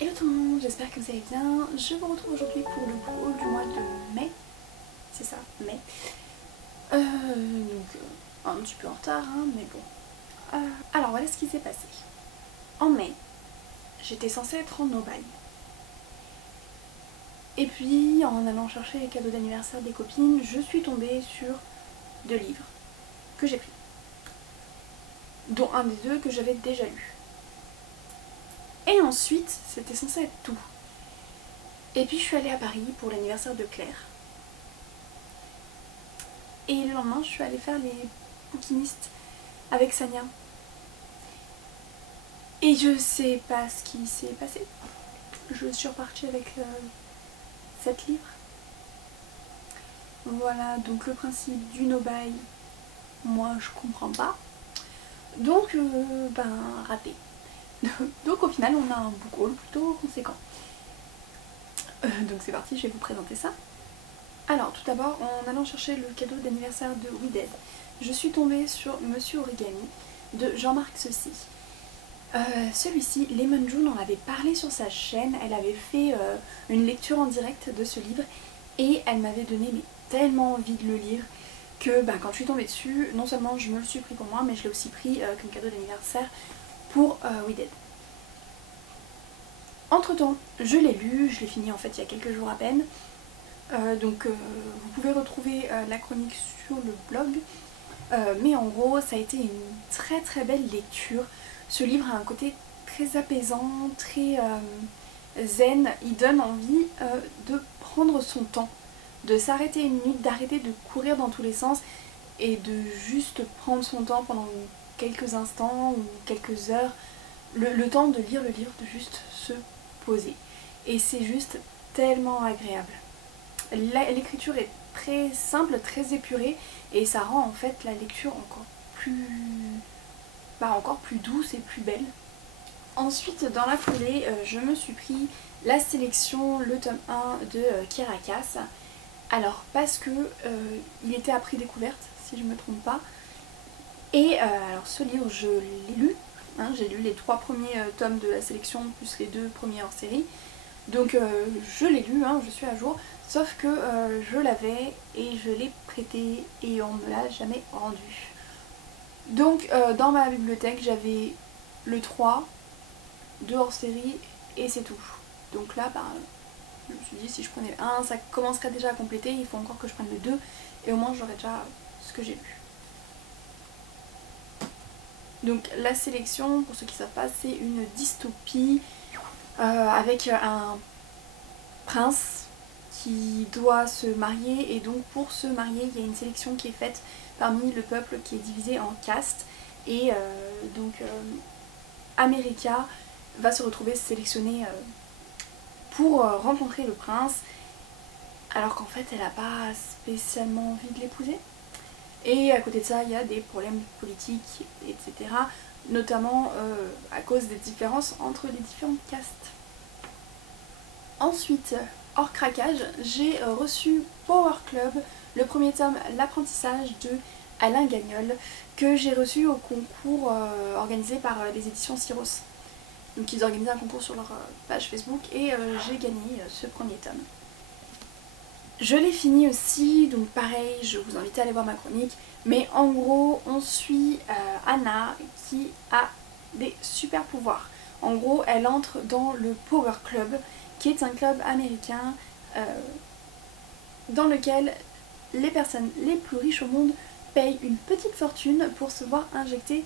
Hello tout le monde, j'espère que vous allez bien. Je vous retrouve aujourd'hui pour le haul du mois de mai. C'est ça, mai. Un petit peu en retard, hein, mais bon. Alors voilà ce qui s'est passé. En mai, j'étais censée être en Nobaï. Et puis, en allant chercher les cadeaux d'anniversaire des copines, je suis tombée sur 2 livres que j'ai pris. Dont un des 2 que j'avais déjà lu. Et ensuite, c'était censé être tout. Et puis je suis allée à Paris pour l'anniversaire de Claire. Et le lendemain, je suis allée faire les bouquinistes avec Sania. Et je sais pas ce qui s'est passé. Je suis repartie avec 7 livres. Voilà, donc le principe du no-buy, moi je comprends pas. Donc, raté. Donc au final, on a un book haul plutôt conséquent. Donc c'est parti, je vais vous présenter ça. Alors tout d'abord, en allant chercher le cadeau d'anniversaire de We Dead, je suis tombée sur Monsieur Origami de Jean-Marc Ceci. Celui-ci, Lemon June en avait parlé sur sa chaîne, elle avait fait une lecture en direct de ce livre et elle m'avait donné tellement envie de le lire que quand je suis tombée dessus, non seulement je me le suis pris pour moi, mais je l'ai aussi pris comme cadeau d'anniversaire pour We Dead. Entre temps, je l'ai lu, je l'ai fini en fait il y a quelques jours à peine. Vous pouvez retrouver la chronique sur le blog, mais en gros ça a été une très très belle lecture. Ce livre a un côté très apaisant, très zen, il donne envie de prendre son temps, de s'arrêter une minute, d'arrêter de courir dans tous les sens et de juste prendre son temps pendant quelques instants ou quelques heures, le temps de lire le livre, de juste se poser. Et c'est juste tellement agréable. L'écriture est très simple, très épurée et ça rend en fait la lecture encore plus douce et plus belle. Ensuite, dans la foulée, je me suis pris la sélection, le tome 1 de Kirakas. Alors, parce que il était à prix découverte, si je ne me trompe pas. Et alors ce livre, je l'ai lu. Hein, j'ai lu les 3 premiers tomes de la sélection, plus les 2 premiers hors série. Donc je l'ai lu, hein, je suis à jour, sauf que je l'avais et je l'ai prêté et on ne me l'a jamais rendu. Donc dans ma bibliothèque j'avais le 3, 2 hors série et c'est tout. Donc là je me suis dit si je prenais un ça commencerait déjà à compléter, il faut encore que je prenne le 2 et au moins j'aurai déjà ce que j'ai lu. Donc la sélection, pour ceux qui ne savent pas, c'est une dystopie avec un prince qui doit se marier et donc pour se marier il y a une sélection qui est faite parmi le peuple qui est divisé en castes et America va se retrouver sélectionnée pour rencontrer le prince alors qu'en fait elle n'a pas spécialement envie de l'épouser. Et à côté de ça il y a des problèmes politiques etc. Notamment à cause des différences entre les différentes castes. Ensuite, hors craquage, j'ai reçu Power Club, le premier tome, l'apprentissage de Alain Gagnol, que j'ai reçu au concours organisé par les éditions Syros. Donc ils organisaient un concours sur leur page Facebook et j'ai gagné ce premier tome. Je l'ai fini aussi, donc pareil, je vous invite à aller voir ma chronique, mais en gros on suit Anna qui a des super pouvoirs. En gros elle entre dans le Power Club, qui est un club américain dans lequel les personnes les plus riches au monde payent une petite fortune pour se voir injecter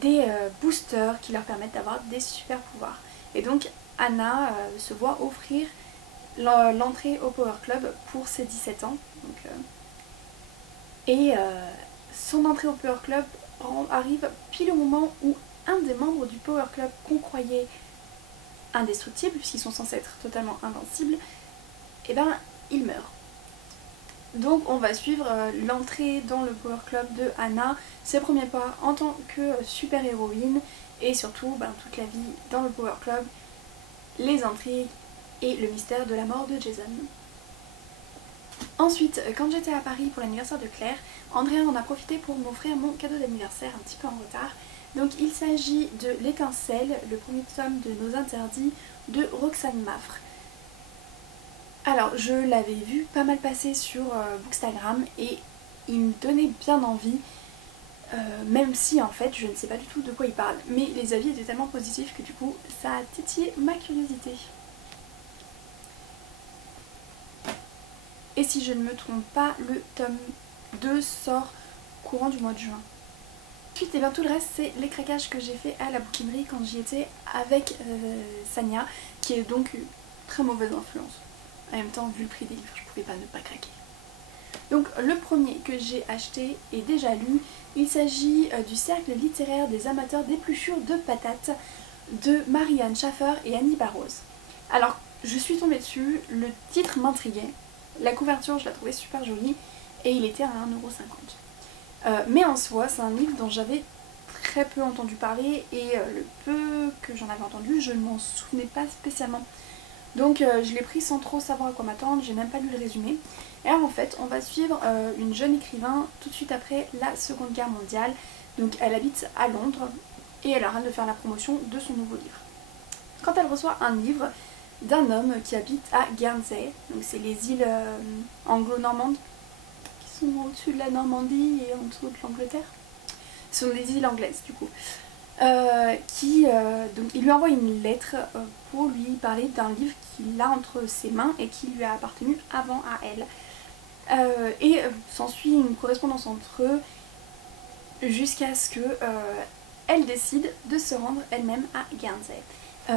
des boosters qui leur permettent d'avoir des super pouvoirs. Et donc Anna se voit offrir l'entrée au Power Club pour ses 17 ans. Son entrée au Power Club arrive pile au moment où un des membres du Power Club qu'on croyait indestructibles, puisqu'ils sont censés être totalement invincibles, et il meurt. Donc on va suivre l'entrée dans le Power Club de Anna, ses premiers pas en tant que super-héroïne, et surtout toute la vie dans le Power Club, les intrigues et le mystère de la mort de Jason. Ensuite, quand j'étais à Paris pour l'anniversaire de Claire, Andrea en a profité pour m'offrir mon cadeau d'anniversaire un petit peu en retard. Donc il s'agit de L'Étincelle, le premier tome de Nos Interdits de Roxane Maffre. Alors je l'avais vu pas mal passer sur Bookstagram et il me donnait bien envie, même si en fait je ne sais pas du tout de quoi il parle. Mais les avis étaient tellement positifs que du coup ça a titillé ma curiosité. Et si je ne me trompe pas, le tome 2 sort courant du mois de juin. Ensuite, et bien, tout le reste, c'est les craquages que j'ai fait à la bouquinerie quand j'y étais avec Sania, qui est donc une très mauvaise influence. En même temps, vu le prix des livres, je pouvais pas ne pas craquer. Donc le premier que j'ai acheté et déjà lu, il s'agit du cercle littéraire des amateurs d'épluchures de patates de Marianne Schaffer et Annie Barrows. Alors, je suis tombée dessus, le titre m'intriguait, la couverture je la trouvais super jolie et il était à 1,50 €. Mais en soi, c'est un livre dont j'avais très peu entendu parler et le peu que j'en avais entendu, je ne m'en souvenais pas spécialement. Donc je l'ai pris sans trop savoir à quoi m'attendre, j'ai même pas lu le résumé. Et alors en fait, on va suivre une jeune écrivain tout de suite après la Seconde Guerre mondiale. Donc elle habite à Londres et elle arrête de faire la promotion de son nouveau livre. Quand elle reçoit un livre d'un homme qui habite à Guernsey, donc c'est les îles anglo-normandes qui sont au-dessus de la Normandie et en dessous de l'Angleterre. Ce sont des îles anglaises du coup. Donc il lui envoie une lettre pour lui parler d'un livre qu'il a entre ses mains et qui lui a appartenu avant à elle. S'ensuit une correspondance entre eux jusqu'à ce que elle décide de se rendre elle-même à Guernsey.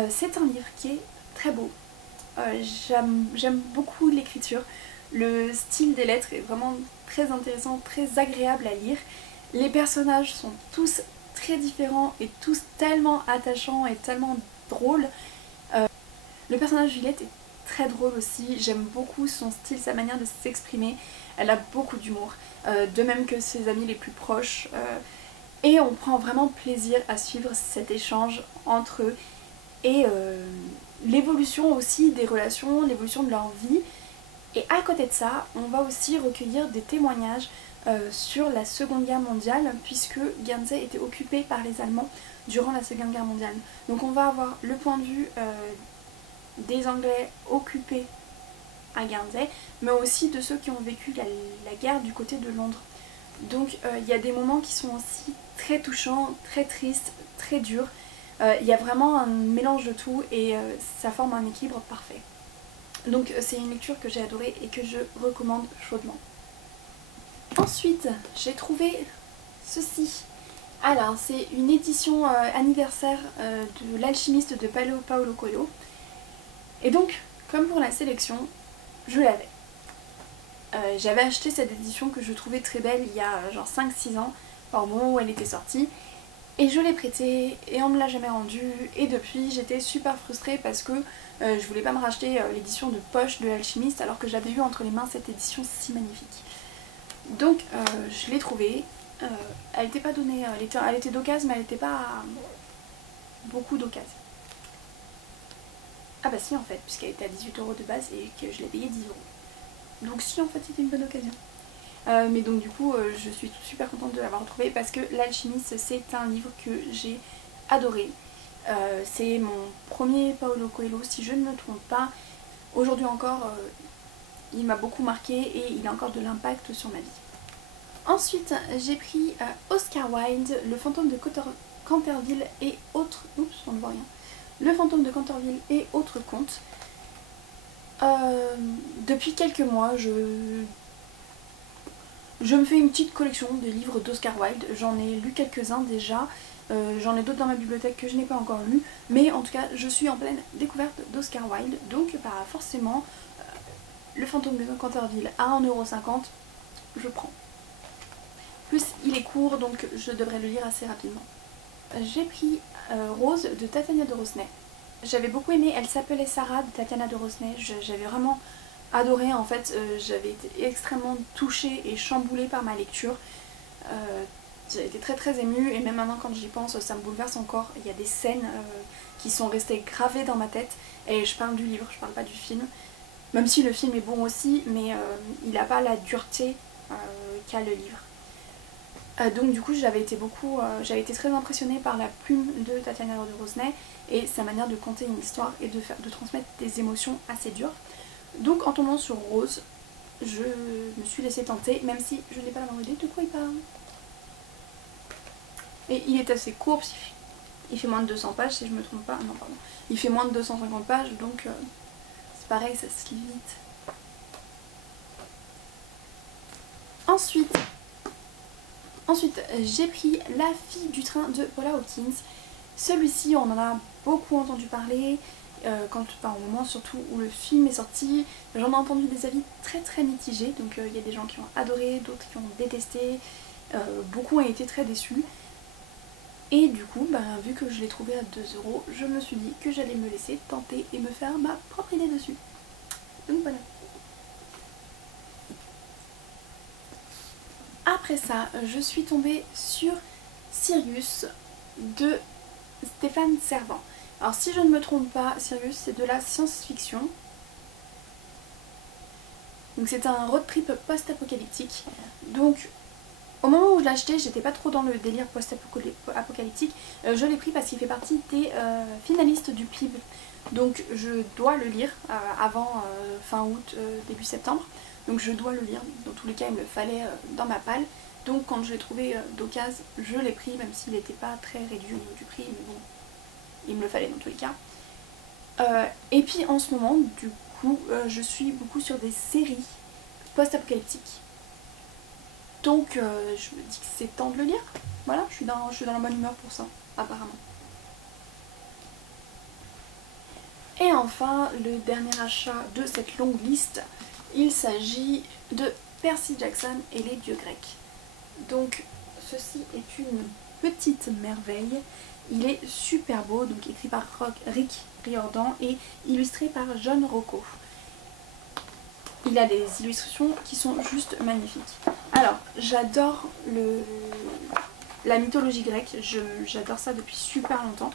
C'est un livre qui est très beau. J'aime beaucoup l'écriture. Le style des lettres est vraiment très intéressant, très agréable à lire. Les personnages sont tous très différents et tous tellement attachants et tellement drôles. Le personnage Juliette est très drôle aussi, j'aime beaucoup son style, sa manière de s'exprimer, elle a beaucoup d'humour, de même que ses amis les plus proches, et on prend vraiment plaisir à suivre cet échange entre eux et l'évolution aussi des relations, l'évolution de leur vie. Et à côté de ça, on va aussi recueillir des témoignages sur la Seconde Guerre mondiale, puisque Guernsey était occupée par les Allemands durant la Seconde Guerre mondiale. Donc on va avoir le point de vue des Anglais occupés à Guernsey, mais aussi de ceux qui ont vécu la guerre du côté de Londres. Donc il y a des moments qui sont aussi très touchants, très tristes, très durs. Il y a vraiment un mélange de tout et ça forme un équilibre parfait. Donc c'est une lecture que j'ai adorée et que je recommande chaudement. Ensuite, j'ai trouvé ceci. Alors, c'est une édition anniversaire de L'Alchimiste de Paulo Coelho. Et donc, comme pour la sélection, je l'avais. J'avais acheté cette édition que je trouvais très belle il y a genre 5-6 ans, au moment où elle était sortie. Et je l'ai prêtée et on me l'a jamais rendue. Et depuis, j'étais super frustrée parce que je voulais pas me racheter l'édition de poche de L'Alchimiste alors que j'avais eu entre les mains cette édition si magnifique. Donc je l'ai trouvée, elle n'était pas donnée, elle était d'occasion mais elle n'était pas beaucoup d'occasion. Ah bah si en fait, puisqu'elle était à 18 € de base et que je l'ai payée 10 €. Donc si en fait c'était une bonne occasion. Mais donc du coup je suis super contente de l'avoir retrouvée parce que L'Alchimiste c'est un livre que j'ai adoré. C'est mon premier Paulo Coelho si je ne me trompe pas. Aujourd'hui encore il m'a beaucoup marqué et il a encore de l'impact sur ma vie. Ensuite, j'ai pris Oscar Wilde, Le fantôme de Canterville et autres... Oups, on ne voit rien. Le fantôme de Canterville et autres contes. Depuis quelques mois, je me fais une petite collection des livres d'Oscar Wilde. J'en ai lu quelques-uns déjà. J'en ai d'autres dans ma bibliothèque que je n'ai pas encore lus. Mais en tout cas, je suis en pleine découverte d'Oscar Wilde. Donc, bah, forcément, Le fantôme de Canterville à 1,50 €, je prends. Plus il est court donc je devrais le lire assez rapidement. J'ai pris Rose de Tatiana de Rosnay. J'avais beaucoup aimé Elle s'appelait Sarah de Tatiana de Rosnay. J'avais vraiment adoré en fait. J'avais été extrêmement touchée et chamboulée par ma lecture. J'ai été très très émue et même maintenant quand j'y pense ça me bouleverse encore. Il y a des scènes qui sont restées gravées dans ma tête et je parle du livre, je parle pas du film. Même si le film est bon aussi, mais il n'a pas la dureté qu'a le livre. Donc du coup j'avais été très impressionnée par la plume de Tatiana de Rosnay et sa manière de conter une histoire et de transmettre des émotions assez dures. Donc en tombant sur Rose, je me suis laissée tenter, même si je n'ai pas la moindre idée de quoi il parle. Et il est assez court, il fait moins de 200 pages si je me trompe pas. Non, pardon. Il fait moins de 250 pages, donc c'est pareil, ça se lit vite. Ensuite, j'ai pris La fille du train de Paula Hawkins. Celui-ci, on en a beaucoup entendu parler, au moment surtout où le film est sorti. J'en ai entendu des avis très très mitigés, donc il y a des gens qui ont adoré, d'autres qui ont détesté, beaucoup ont été très déçus. Et du coup, vu que je l'ai trouvé à 2 €, je me suis dit que j'allais me laisser tenter et me faire ma propre idée dessus. Donc voilà. Après ça, je suis tombée sur Sirius de Stéphane Servan. Alors si je ne me trompe pas, Sirius c'est de la science-fiction. Donc c'est un road trip post-apocalyptique. Donc au moment où je l'ai acheté, j'étais pas trop dans le délire post-apocalyptique. Je l'ai pris parce qu'il fait partie des finalistes du PLIB. Donc je dois le lire avant fin août, début septembre. Donc je dois le lire. Dans tous les cas, il me le fallait dans ma palle. Donc quand je l'ai trouvé d'occasion, je l'ai pris, même s'il n'était pas très réduit au niveau du prix. Mais bon, il me le fallait dans tous les cas. Et puis en ce moment, du coup, je suis beaucoup sur des séries post-apocalyptiques. Donc je me dis que c'est temps de le lire. Voilà, je suis dans la bonne humeur pour ça, apparemment. Et enfin, le dernier achat de cette longue liste, il s'agit de Percy Jackson et les dieux grecs. Donc ceci est une petite merveille. Il est super beau, donc écrit par Rick Riordan et illustré par John Rocco. Il a des illustrations qui sont juste magnifiques. Alors, j'adore la mythologie grecque, j'adore ça depuis super longtemps.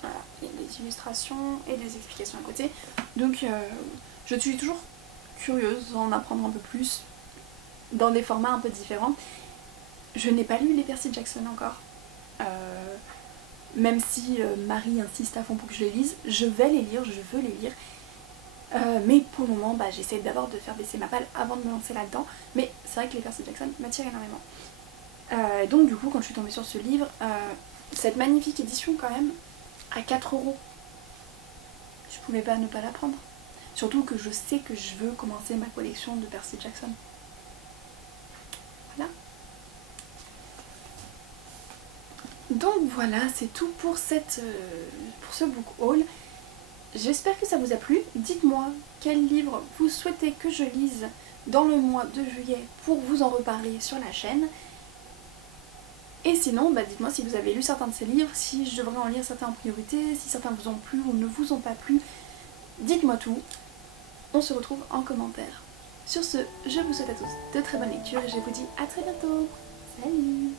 Voilà, il y a des illustrations et des explications à côté. Donc, je suis toujours curieuse d'en apprendre un peu plus, dans des formats un peu différents. Je n'ai pas lu les Percy Jackson encore. Même si Marie insiste à fond pour que je les lise, je vais les lire, je veux les lire. Mais pour le moment, j'essaie d'abord de faire baisser ma palle avant de me lancer là-dedans. Mais c'est vrai que les Percy Jackson m'attirent énormément. Donc du coup, quand je suis tombée sur ce livre, cette magnifique édition quand même, à 4 €, je pouvais pas ne pas la prendre. Surtout que je sais que je veux commencer ma collection de Percy Jackson. Voilà. Donc voilà, c'est tout pour ce book haul. J'espère que ça vous a plu. Dites-moi quel livre vous souhaitez que je lise dans le mois de juillet pour vous en reparler sur la chaîne. Et sinon, dites-moi si vous avez lu certains de ces livres, si je devrais en lire certains en priorité, si certains vous ont plu ou ne vous ont pas plu. Dites-moi tout. On se retrouve en commentaire. Sur ce, je vous souhaite à tous de très bonnes lectures et je vous dis à très bientôt. Salut!